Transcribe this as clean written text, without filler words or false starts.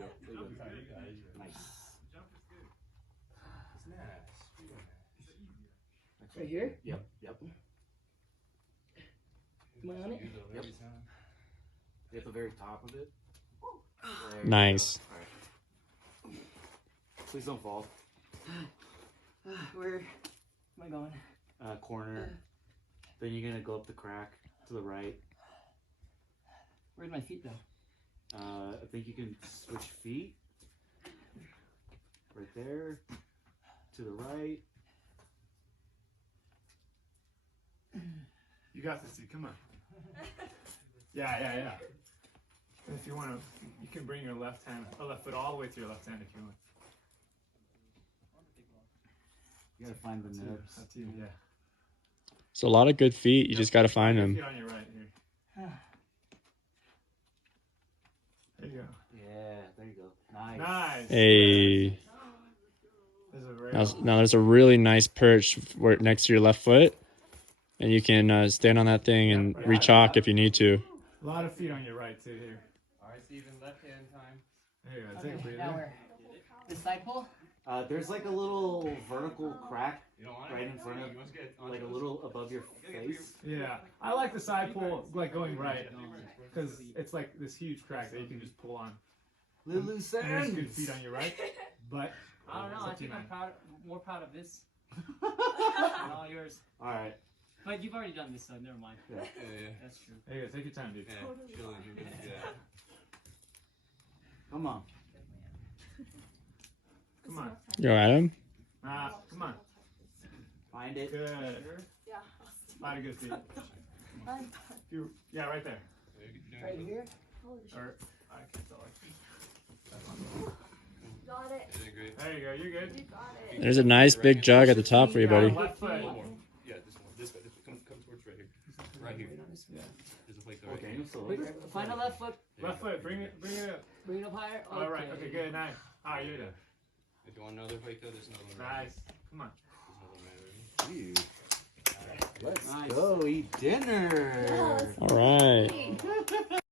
go. There you go. Nice. Right here? Yep, yep. Am I on it? Yep. At the very top of it. There Nice. All right. Please don't fall. Where am I going? Corner. Then you're gonna go up the crack to the right. Where'd my feet go? I think you can switch feet. Right there. To the right. You got this, dude. Come on. Yeah. And if you want to, you can bring your left hand, left foot all the way to your left hand if you want. You gotta find the nibs. Up to you, yeah. It's a lot of good feet. You just got to find them. Feet on your right here. There you go. Yeah, there you go. Nice. Nice. Hey. There's a rail. Now there's a really nice perch next to your left foot. And you can stand on that thing and re-chalk if you need to. A lot of feet on your right too here. All right, Steven, left hand time. There you go. Take a Okay, breather. now where? This side pull? There's like a little vertical crack You don't want right it? in front of, You must get on like a this. little above your face. Yeah, I like the side pull, like going right, because it's like this huge crack that you can just pull on. Lulu And there's good Sands. feet on your right, but I don't know. it's I up to you, think I'm man. more proud of this than all yours. All right. But you've already done this, so never mind. Yeah. Yeah. That's true. There you go. Take your time, dude. Yeah, chilling. You're good. Yeah. Come on. Come on. Go at him. Come on. Find it. Good. Yeah. A lot of good feet. Yeah, right there. Right here? Or I can't tell. Got it. You're doing great. There you go. You're good. You got it. There's a nice big jug at the top for you, buddy. Left foot. One more. Yeah, this one. This way. Come towards right here. Right here. Yeah. There's a place Oh, right Daniel, here. so Find a left foot. Left foot. Bring it up. Bring it up higher. All right. Okay. Good. Nice. You're done. If you want another Waco, there's another one right Nice. Come on. here. There's another one right here. Dude. Let's Nice. go eat dinner. Yes. All right.